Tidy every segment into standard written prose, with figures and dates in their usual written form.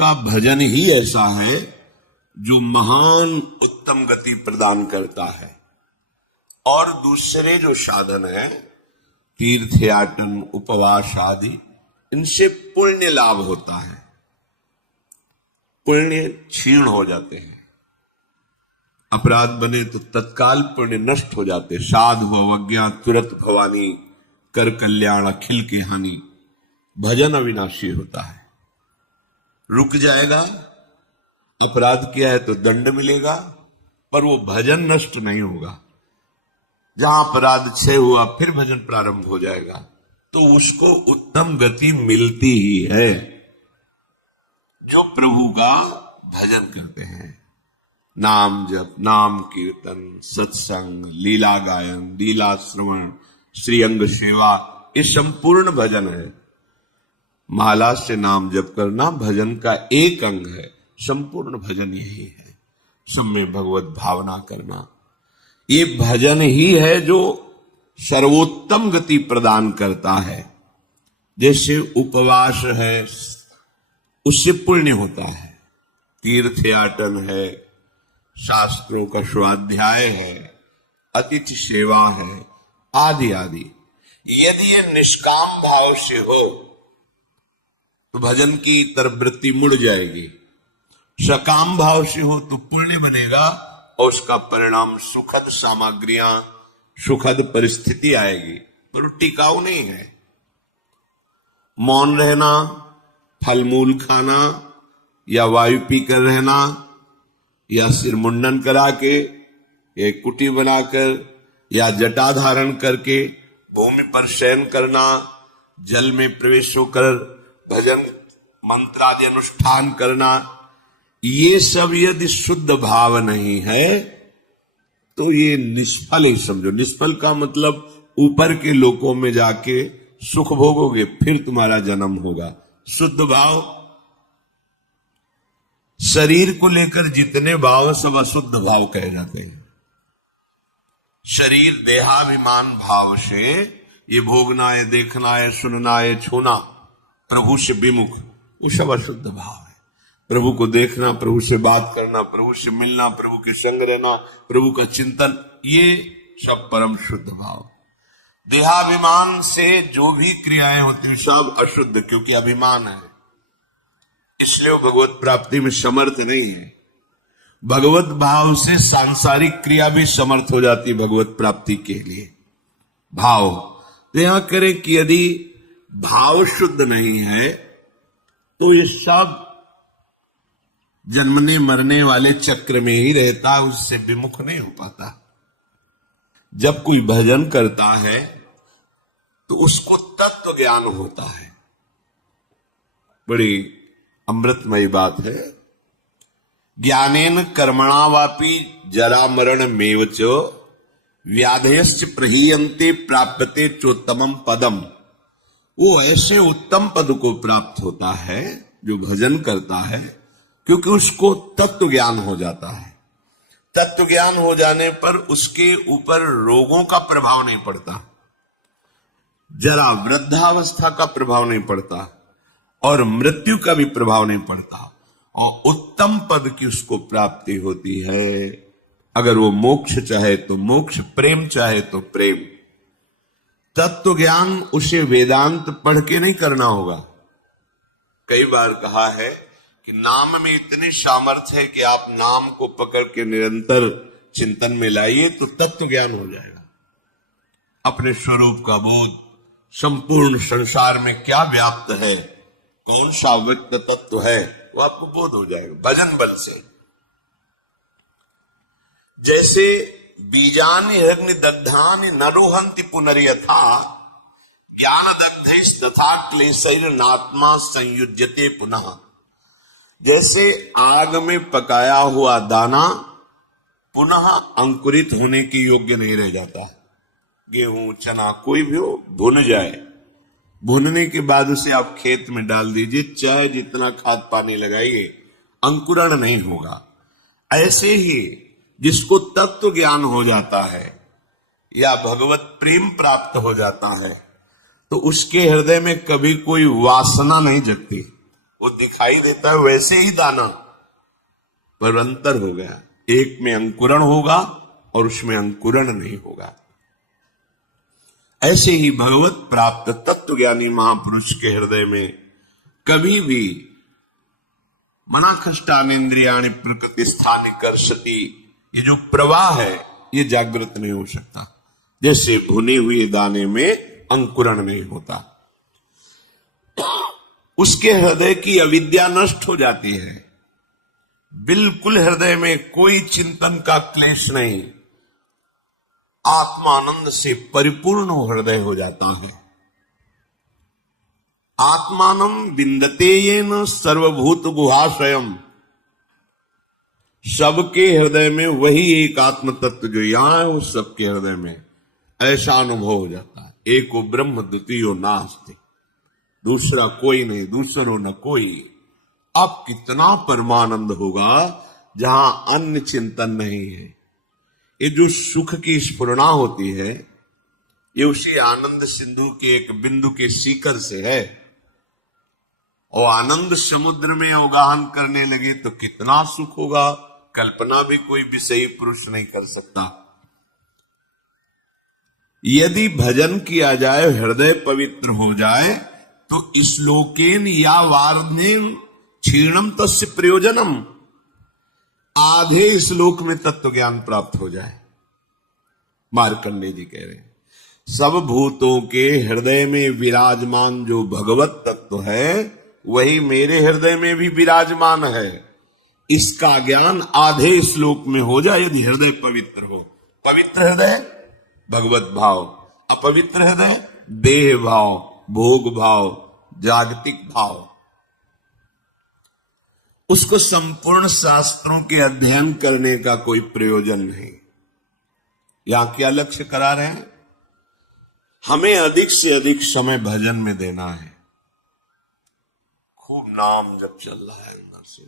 का भजन ही ऐसा है जो महान उत्तम गति प्रदान करता है। और दूसरे जो साधन है तीर्थयाटन उपवास आदि, इनसे पुण्य लाभ होता है, पुण्य क्षीण हो जाते हैं। अपराध बने तो तत्काल पुण्य नष्ट हो जाते। साधु अवज्ञा तुरंत भवानी, कर कल्याण अखिल की हानि। भजन अविनाशी होता है, रुक जाएगा, अपराध किया है तो दंड मिलेगा, पर वो भजन नष्ट नहीं होगा। जहां अपराध क्षय हुआ फिर भजन प्रारंभ हो जाएगा, तो उसको उत्तम गति मिलती ही है जो प्रभु का भजन करते हैं। नाम जप, नाम कीर्तन, सत्संग, लीला गायन, लीला श्रवण, श्री अंग सेवा, ये संपूर्ण भजन है। माला से नाम जप करना भजन का एक अंग है, संपूर्ण भजन यही है। सब में भगवत भावना करना, ये भजन ही है जो सर्वोत्तम गति प्रदान करता है। जैसे उपवास है, उससे पुण्य होता है, तीर्थयाटन है, शास्त्रों का स्वाध्याय है, अतिथि सेवा है, आदि आदि। यदि ये निष्काम भाव से हो तो भजन की तरफ वृत्ति मुड़ जाएगी। सकाम भाव से हो तो पुण्य बनेगा और उसका परिणाम सुखद सामग्रियां, सुखद परिस्थिति आएगी, पर टिकाऊ नहीं है। मौन रहना, फल मूल खाना, या वायु पीकर रहना, या सिर मुंडन करा के, या कुटी बनाकर, या जटा धारण करके भूमि पर शयन करना, जल में प्रवेश होकर भजन मंत्र आदि अनुष्ठान करना, ये सब यदि शुद्ध भाव नहीं है तो ये निष्फल ही समझो। निष्फल का मतलब ऊपर के लोकों में जाके सुख भोगोगे, फिर तुम्हारा जन्म होगा। शुद्ध भाव, शरीर को लेकर जितने भाव सब अशुद्ध भाव कहे जाते हैं। शरीर देहाभिमान भाव से ये भोगना है, देखना है, सुनना है, छूना, प्रभु से विमुख, वो सब अशुद्ध भाव है। प्रभु को देखना, प्रभु से बात करना, प्रभु से मिलना, प्रभु के संग रहना, प्रभु का चिंतन, ये सब परम शुद्ध भाव। देहाभिमान से जो भी क्रियाएं होती हैं सब अशुद्ध, क्योंकि अभिमान है, इसलिए वो भगवत प्राप्ति में समर्थ नहीं है। भगवत भाव से सांसारिक क्रिया भी समर्थ हो जाती भगवत प्राप्ति के लिए। भाव तो यहां करें कि यदि भाव शुद्ध नहीं है तो ये सब जन्मने मरने वाले चक्र में ही रहता है, उससे विमुख नहीं हो पाता। जब कोई भजन करता है तो उसको तत्व ज्ञान होता है। बड़ी अमृतमयी बात है। ज्ञानेन कर्मणा वापि जरा मरण मेवच व्याधेश्च प्रहीयन्ते प्राप्यते चोत्तमम पदम। वो ऐसे उत्तम पद को प्राप्त होता है जो भजन करता है, क्योंकि उसको तत्व ज्ञान हो जाता है। तत्व ज्ञान हो जाने पर उसके ऊपर रोगों का प्रभाव नहीं पड़ता, जरा वृद्धावस्था का प्रभाव नहीं पड़ता, और मृत्यु का भी प्रभाव नहीं पड़ता, और उत्तम पद की उसको प्राप्ति होती है। अगर वो मोक्ष चाहे तो मोक्ष, प्रेम चाहे तो प्रेम। तत्व ज्ञान उसे वेदांत पढ़ के नहीं करना होगा। कई बार कहा है कि नाम में इतनी सामर्थ्य है कि आप नाम को पकड़ के निरंतर चिंतन में लाइए तो तत्व ज्ञान हो जाएगा। अपने स्वरूप का बोध, संपूर्ण संसार में क्या व्याप्त है, कौन सा व्यक्त तत्व है, वो आपको बोध हो जाएगा भजन बल से। जैसे बीजानि हिरण्य दग्धानि न रोहन्ति पुनर्यथा ज्ञान दग्धैस् तथा क्लेशैर्नात्मा संयुज्यते पुनः। जैसे आग में पकाया हुआ दाना पुनः अंकुरित होने के योग्य नहीं रह जाता। गेहूं, चना, कोई भी हो, भुन जाए, भुनने के बाद उसे आप खेत में डाल दीजिए, चाहे जितना खाद पानी लगाइए, अंकुरण नहीं होगा। ऐसे ही जिसको तत्व ज्ञान हो जाता है या भगवत प्रेम प्राप्त हो जाता है तो उसके हृदय में कभी कोई वासना नहीं जगती। वो दिखाई देता है वैसे ही दाना, पर अंतर हो गया, एक में अंकुरण होगा और उसमें अंकुरण नहीं होगा। ऐसे ही भगवत प्राप्त तत्वज्ञानी महापुरुष के हृदय में कभी भी मनाखष्टानेन्द्रियाणि प्रकृति स्थानि कर्षति, ये जो प्रवाह है ये जागृत नहीं हो सकता, जैसे भुने हुए दाने में अंकुरण नहीं होता। उसके हृदय की अविद्या नष्ट हो जाती है, बिल्कुल हृदय में कोई चिंतन का क्लेश नहीं, आत्मानंद से परिपूर्ण हृदय हो जाता है। आत्मानं विन्दते येन सर्वभूत गुहाशयम, सबके हृदय में वही एक आत्म तत्व जो यहां है वो सबके हृदय में ऐसा अनुभव हो जाता है। एको ब्रह्म द्वितीयो नास्ति, दूसरा कोई नहीं, दूसरो न कोई। अब कितना परमानंद होगा जहां अन्य चिंतन नहीं है। ये जो सुख की स्फुरणा होती है ये उसी आनंद सिंधु के एक बिंदु के शिखर से है, और आनंद समुद्र में अवगाहन करने लगे तो कितना सुख होगा, कल्पना भी कोई विषयी पुरुष नहीं कर सकता। यदि भजन किया जाए, हृदय पवित्र हो जाए, तो श्लोकेन या वार्धेन क्षीणम तस्य प्रयोजनम, आधे श्लोक में तत्व ज्ञान प्राप्त हो जाए। मार्कंडेय जी कह रहे हैं सब भूतों के हृदय में विराजमान जो भगवत तत्व है वही मेरे हृदय में भी विराजमान है। इसका ज्ञान आधे श्लोक में हो जाए यदि हृदय पवित्र हो। पवित्र हृदय भगवत भाव, अपवित्र हृदय देह भाव, भोग भाव, जागतिक भाव। उसको संपूर्ण शास्त्रों के अध्ययन करने का कोई प्रयोजन नहीं। यहां क्या लक्ष्य करा रहे हैं? हमें अधिक से अधिक समय भजन में देना है। खूब नाम जब चल रहा है अंदर से,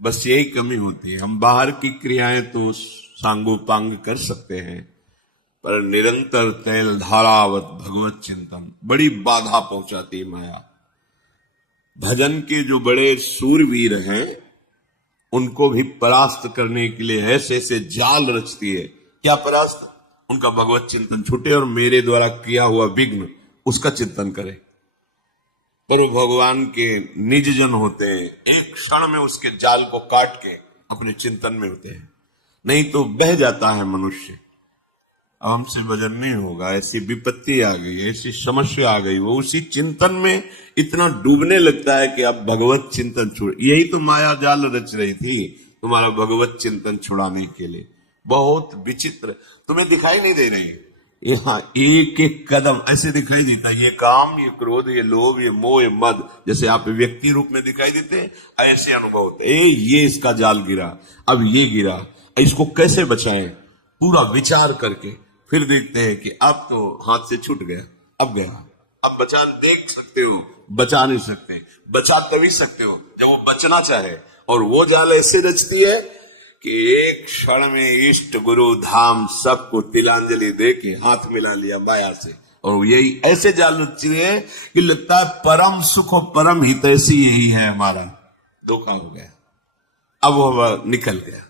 बस यही कमी होती है। हम बाहर की क्रियाएं तो सांगोपांग कर सकते हैं, पर निरंतर तैल धारावत भगवत चिंतन बड़ी बाधा पहुंचाती है माया। भजन के जो बड़े सूरवीर हैं उनको भी परास्त करने के लिए ऐसे ऐसे जाल रचती है। क्या परास्त? उनका भगवत चिंतन छूटे और मेरे द्वारा किया हुआ विघ्न उसका चिंतन करे। पर वो भगवान के निज जन होते हैं, एक क्षण में उसके जाल को काट के अपने चिंतन में होते हैं, नहीं तो बह जाता है मनुष्य। अब हमसे भजन नहीं होगा, ऐसी विपत्ति आ गई, ऐसी समस्या आ गई, वो उसी चिंतन में इतना डूबने लगता है कि अब भगवत चिंतन छोड़। यही तो माया जाल रच रही थी तुम्हारा भगवत चिंतन छुड़ाने के लिए। बहुत विचित्र, तुम्हें दिखाई नहीं दे रही, यहाँ एक एक कदम ऐसे दिखाई देता, ये काम, ये क्रोध, ये लोभ, ये मोह, ये मद, जैसे आप व्यक्ति रूप में दिखाई देते हैं, ऐसे अनुभव होते। ये इसका जाल गिरा, अब ये गिरा, इसको कैसे बचाएं, पूरा विचार करके फिर देखते हैं कि अब तो हाथ से छूट गया, अब गया। अब बचा देख सकते हो, बचा नहीं सकते। बचा तभी सकते हो जब वो बचना चाहे, और वो जाल ऐसे रचती है कि एक क्षण में इष्ट गुरु धाम सबको तिलांजलि दे के हाथ मिला लिया माया से। और यही ऐसे जाल रचती है कि लगता है परम सुख और परम हितैषी यही है हमारा। धोखा हो गया, अब वो निकल गया।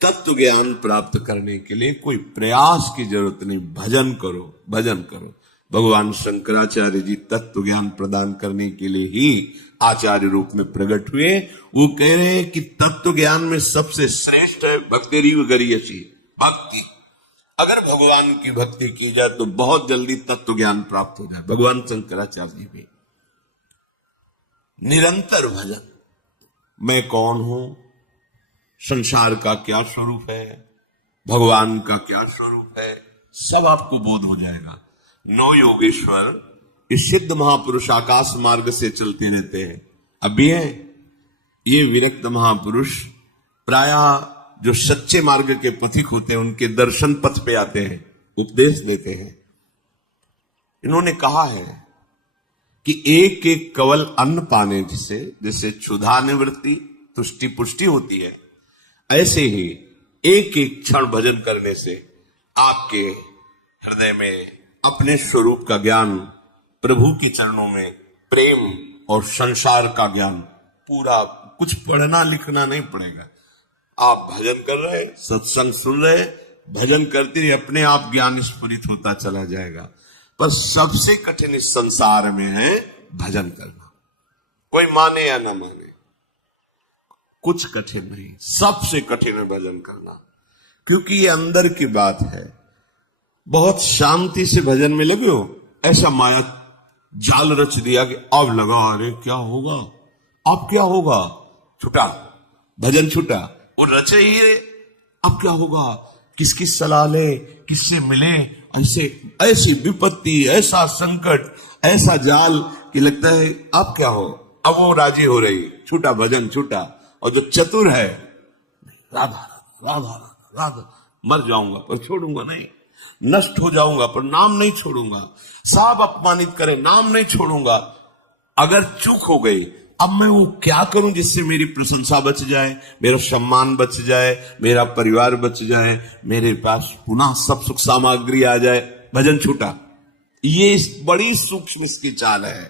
तत्व ज्ञान प्राप्त करने के लिए कोई प्रयास की जरूरत नहीं, भजन करो, भजन करो। भगवान शंकराचार्य जी तत्व ज्ञान प्रदान करने के लिए ही आचार्य रूप में प्रकट हुए। वो कह रहे हैं कि तत्व ज्ञान में सबसे श्रेष्ठ है भक्तिरीव गरीयसी, भक्ति। अगर भगवान की भक्ति की जाए तो बहुत जल्दी तत्व ज्ञान प्राप्त हो जाए। भगवान शंकराचार्य जी भी निरंतर भजन, मैं कौन हूं, संसार का क्या स्वरूप है, भगवान का क्या स्वरूप है, सब आपको बोध हो जाएगा। नौ योगेश्वर इस सिद्ध महापुरुष आकाश मार्ग से चलते रहते हैं। अभी है ये विरक्त महापुरुष प्रायः जो सच्चे मार्ग के पथिक होते हैं उनके दर्शन पथ पे आते हैं, उपदेश देते हैं। इन्होंने कहा है कि एक एक कवल अन्न पाने से जैसे क्षुधा निवृत्ति तुष्टि पुष्टि होती है, ऐसे ही एक एक क्षण भजन करने से आपके हृदय में अपने स्वरूप का ज्ञान, प्रभु के चरणों में प्रेम और संसार का ज्ञान पूरा, कुछ पढ़ना लिखना नहीं पड़ेगा। आप भजन कर रहे, सत्संग सुन रहे, भजन करते रहिए, अपने आप ज्ञान स्फुरित होता चला जाएगा। पर सबसे कठिन इस संसार में है भजन करना। कोई माने या ना माने, कुछ कठिन नहीं, सबसे कठिन है भजन करना, क्योंकि ये अंदर की बात है। बहुत शांति से भजन में लगे हो, ऐसा माया जाल रच दिया कि अब लगा, अरे क्या होगा, अब क्या होगा, छुटा भजन, छुटा, वो रचे ही है, अब क्या होगा, किसकी सलाह ले, किससे मिले, ऐसे ऐसी विपत्ति, ऐसा संकट, ऐसा जाल कि लगता है अब क्या हो, अब वो राजी हो रही, छूटा भजन, छूटा। और जो चतुर है, राधा राधा राधा, मर जाऊंगा पर छोड़ूंगा नहीं, नष्ट हो जाऊंगा पर नाम नहीं छोड़ूंगा, सब अपमानित करे नाम नहीं छोड़ूंगा। अगर चूक हो गई, अब मैं वो क्या करूं जिससे मेरी प्रशंसा बच जाए, मेरा सम्मान बच जाए, मेरा परिवार बच जाए, मेरे पास पुनः सब सुख सामग्री आ जाए, भजन छूटा। ये बड़ी सूक्ष्म इसकी चाल है।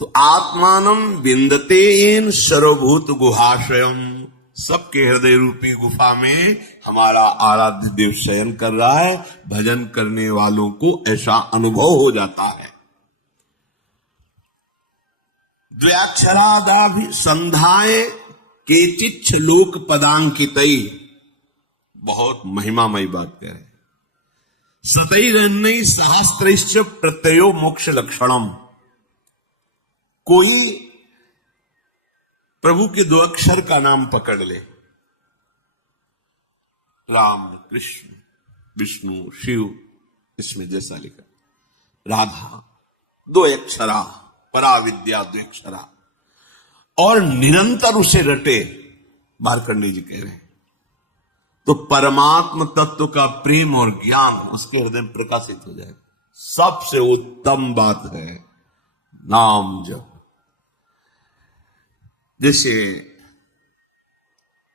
तो आत्मानम विंदतेन सर्वभूत गुहाशयम, सबके हृदय रूपी गुफा में हमारा आराध्य देव शयन कर रहा है। भजन करने वालों को ऐसा अनुभव हो जाता है। द्व्याक्षरादाभि संधाय केचिच्छ लोक पदांकितई, बहुत महिमामयी बात कह रहे। सतैरन्नई सहस्त्रैश्च प्रत्ययो मोक्ष लक्षणम, कोई प्रभु के 2 अक्षर का नाम पकड़ ले, राम, कृष्ण, विष्णु, शिव, इसमें जैसा लिखा, राधा, 2 अक्षरा, पराविद्या 2 अक्षरा, और निरंतर उसे रटे, मार्कंडेय जी कह रहे हैं, तो परमात्म तत्व का प्रेम और ज्ञान उसके हृदय में प्रकाशित हो जाएगा। सबसे उत्तम बात है नाम जप। जैसे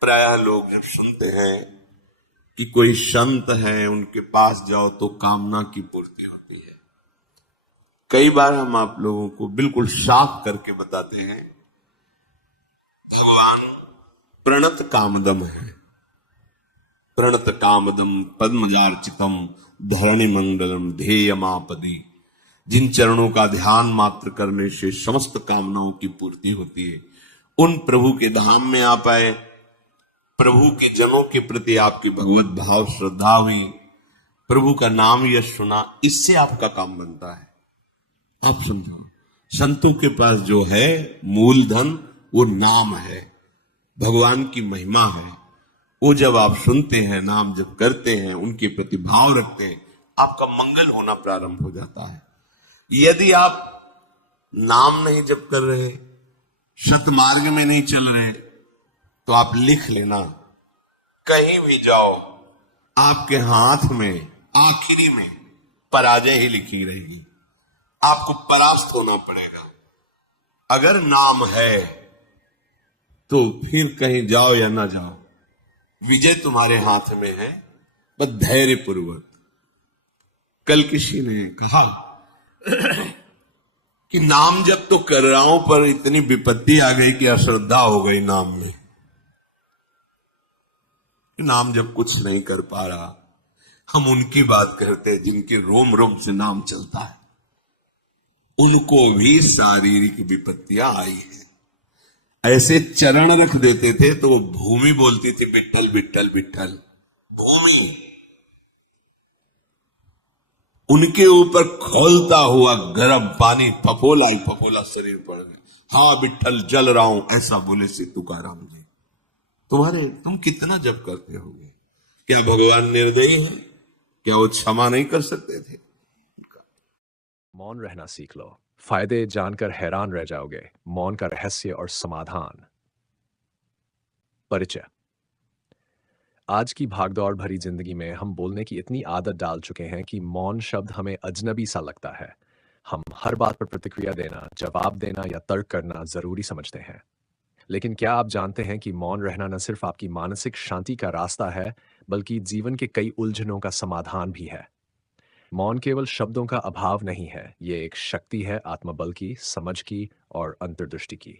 प्रायः लोग जब सुनते हैं कि कोई संत है, उनके पास जाओ तो कामना की पूर्ति होती है, कई बार हम आप लोगों को बिल्कुल साफ करके बताते हैं, भगवान प्रणत कामदम है। प्रणत कामदम पद्मजार्चितम धरणि मंगलम ध्येयमापदी, जिन चरणों का ध्यान मात्र करने से समस्त कामनाओं की पूर्ति होती है, उन प्रभु के धाम में आ पाए। प्रभु के जनों के प्रति आपकी भगवत भाव श्रद्धा हुई, प्रभु का नाम यश सुना, इससे आपका काम बनता है। आप समझो, संतों के पास जो है मूलधन वो नाम है, भगवान की महिमा है। वो जब आप सुनते हैं, नाम जब करते हैं, उनके प्रति भाव रखते हैं, आपका मंगल होना प्रारंभ हो जाता है। यदि आप नाम नहीं जप कर रहे, सतमार्ग में नहीं चल रहे, तो आप लिख लेना, कहीं भी जाओ आपके हाथ में आखिरी में पराजय ही लिखी रहेगी, आपको परास्त होना पड़ेगा। अगर नाम है तो फिर कहीं जाओ या ना जाओ, विजय तुम्हारे हाथ में है, बस धैर्य पूर्वक। कल किसी ने कहा कि नाम जब तो कर रहा हूं, पर इतनी विपत्ति आ गई कि अश्रद्धा हो गई नाम में, नाम जब कुछ नहीं कर पा रहा। हम उनकी बात करते हैं जिनके रोम रोम से नाम चलता है, उनको भी शारीरिक विपत्तियां आई है। ऐसे चरण रख देते थे तो वो भूमि बोलती थी विट्ठल विट्ठल विट्ठल, भूमि उनके ऊपर खोलता हुआ गर्म पानी फफोला ही फफोला शरीर पड़ गया। हाँ विट्ठल जल रहा हूं, ऐसा बोले से तुकाराम जी। तुम कितना जप करते होगे? क्या भगवान निर्दयी है? क्या वो क्षमा नहीं कर सकते थे? मौन रहना सीख लो, फायदे जानकर हैरान रह जाओगे। मौन का रहस्य और समाधान। परिचय। आज की भागदौड़ भरी जिंदगी में हम बोलने की इतनी आदत डाल चुके हैं कि मौन शब्द हमें अजनबी सा लगता है। हम हर बात पर प्रतिक्रिया देना, जवाब देना या तर्क करना जरूरी समझते हैं। लेकिन क्या आप जानते हैं कि मौन रहना न सिर्फ आपकी मानसिक शांति का रास्ता है, बल्कि जीवन के कई उलझनों का समाधान भी है। मौन केवल शब्दों का अभाव नहीं है, ये एक शक्ति है आत्मबल की, समझ की और अंतर्दृष्टि की।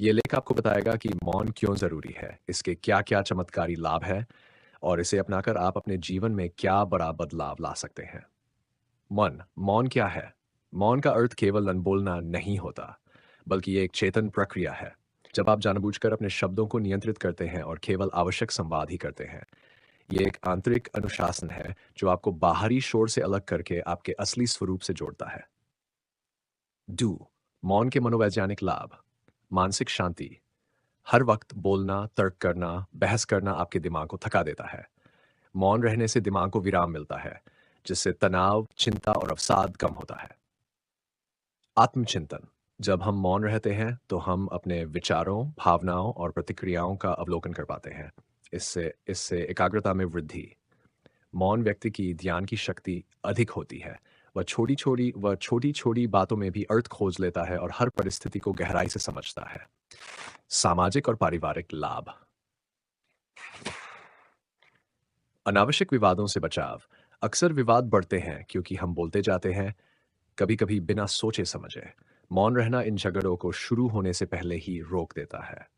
ये लेख आपको बताएगा कि मौन क्यों ज़रूरी है, इसके क्या-क्या चमत्कारी लाभ हैं और इसे अपनाकर आप अपने जीवन में क्या बड़ा बदलाव ला सकते हैं। मौन क्या है? मौन का अर्थ केवल अनबोलना नहीं होता, बल्कि ये एक चेतन प्रक्रिया है। जब आप जानबूझकर अपने शब्दों को नियंत्रित करते हैं और केवल आवश्यक संवाद ही करते हैं, ये एक आंतरिक अनुशासन है जो आपको बाहरी शोर से अलग करके आपके असली स्वरूप से जोड़ता है। डू मौन के मनोवैज्ञानिक लाभ। मानसिक शांति। हर वक्त बोलना, तर्क करना, बहस करना आपके दिमाग को थका देता है। मौन रहने से दिमाग को विराम मिलता है, जिससे तनाव, चिंता और अवसाद कम होता है। आत्मचिंतन। जब हम मौन रहते हैं तो हम अपने विचारों, भावनाओं और प्रतिक्रियाओं का अवलोकन कर पाते हैं। इससे इससे एकाग्रता में वृद्धि। मौन व्यक्ति की ध्यान की शक्ति अधिक होती है। वह छोटी छोटी बातों में भी अर्थ खोज लेता है और हर परिस्थिति को गहराई से समझता है। सामाजिक और पारिवारिक लाभ। अनावश्यक विवादों से बचाव। अक्सर विवाद बढ़ते हैं क्योंकि हम बोलते जाते हैं, कभी कभी बिना सोचे समझे। मौन रहना इन झगड़ों को शुरू होने से पहले ही रोक देता है।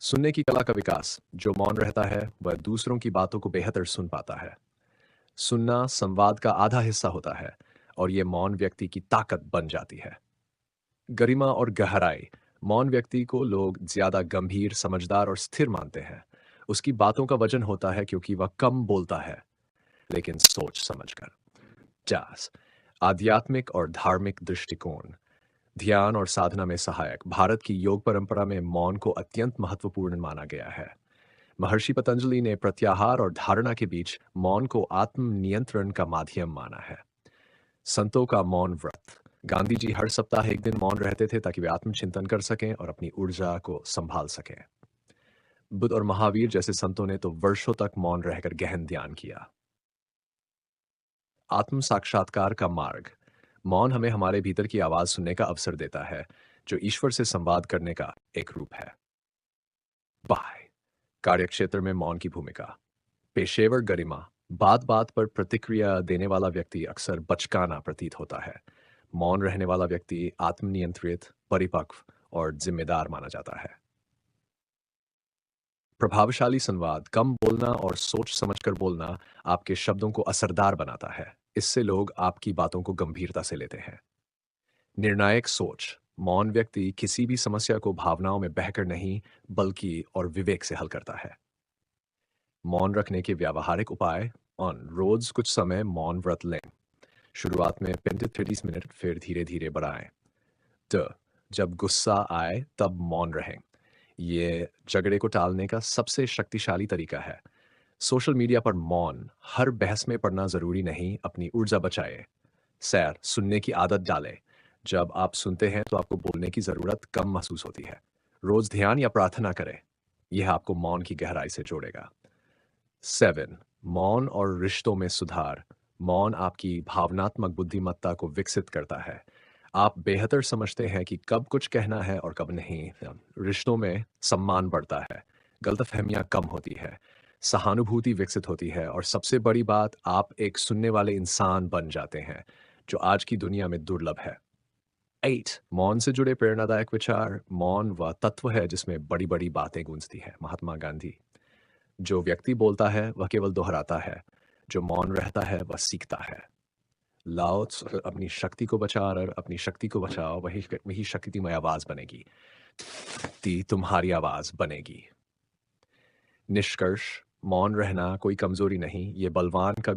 सुनने की कला का विकास। जो मौन रहता है वह दूसरों की बातों को बेहतर सुन पाता है। सुनना संवाद का आधा हिस्सा होता है और ये मौन व्यक्ति की ताकत बन जाती है। गरिमा और गहराई। मौन व्यक्ति को लोग ज्यादा गंभीर, समझदार और स्थिर मानते हैं। उसकी बातों का वजन होता है क्योंकि वह कम बोलता है, लेकिन सोच समझकर। चास आध्यात्मिक और धार्मिक दृष्टिकोण। ध्यान और साधना में सहायक। भारत की योग परंपरा में मौन को अत्यंत महत्वपूर्ण माना गया है। महर्षि पतंजलि ने प्रत्याहार और धारणा के बीच मौन को आत्म नियंत्रण का माध्यम माना है। संतों का मौन व्रत। गांधी जी हर सप्ताह एक दिन मौन रहते थे ताकि वे आत्मचिंतन कर सकें और अपनी ऊर्जा को संभाल सकें। बुद्ध और महावीर जैसे संतों ने तो वर्षों तक मौन रहकर गहन ध्यान किया। आत्म साक्षात्कार का मार्ग। मौन हमें हमारे भीतर की आवाज सुनने का अवसर देता है, जो ईश्वर से संवाद करने का एक रूप है। बाय कार्यक्षेत्र में मौन की भूमिका। पेशेवर गरिमा। बात बात पर प्रतिक्रिया देने वाला व्यक्ति अक्सर बचकाना प्रतीत होता है। मौन रहने वाला व्यक्ति आत्मनियंत्रित, परिपक्व और जिम्मेदार माना जाता है। प्रभावशाली संवाद। कम बोलना और सोच समझकर बोलना आपके शब्दों को असरदार बनाता है। इससे लोग आपकी बातों को गंभीरता से लेते हैं। निर्णायक सोच। मौन व्यक्ति किसी भी समस्या को भावनाओं में बहकर नहीं, बल्कि और विवेक से हल करता है। मौन रखने के व्यावहारिक उपाय। रोज कुछ समय मौन व्रत लें। शुरुआत में 35-30 मिनट, फिर धीरे धीरे बढ़ाएं। जब गुस्सा आए तब मौन रहें। ये झगड़े को टालने का सबसे शक्तिशाली तरीका है। सोशल मीडिया पर मौन। हर बहस में पढ़ना जरूरी नहीं, अपनी ऊर्जा बचाए। सैर, सुनने की आदत डालें। जब आप सुनते हैं तो आपको बोलने की जरूरत कम महसूस होती है। रोज ध्यान या प्रार्थना करें, यह आपको मौन की गहराई से जोड़ेगा। 7 मौन और रिश्तों में सुधार। मौन आपकी भावनात्मक बुद्धिमत्ता को विकसित करता है। आप बेहतर समझते हैं कि कब कुछ कहना है और कब नहीं। रिश्तों में सम्मान बढ़ता है, गलतफहमियां कम होती है, सहानुभूति विकसित होती है और सबसे बड़ी बात, आप एक सुनने वाले इंसान बन जाते हैं, जो आज की दुनिया में दुर्लभ है। 8 मौन से जुड़े प्रेरणादायक विचार। मौन वह तत्व है जिसमें बड़ी बड़ी बातें गूंजती है। महात्मा गांधी। जो व्यक्ति बोलता है वह केवल दोहराता है, जो मौन रहता है वह सीखता है। लाओ त्से, अपनी शक्ति को बचा और अपनी शक्ति को बचाओ, वही वही शक्तिमय आवाज बनेगी, तुम्हारी आवाज बनेगी। निष्कर्ष। मौन रहना कोई कमजोरी नहीं, ये बलवान का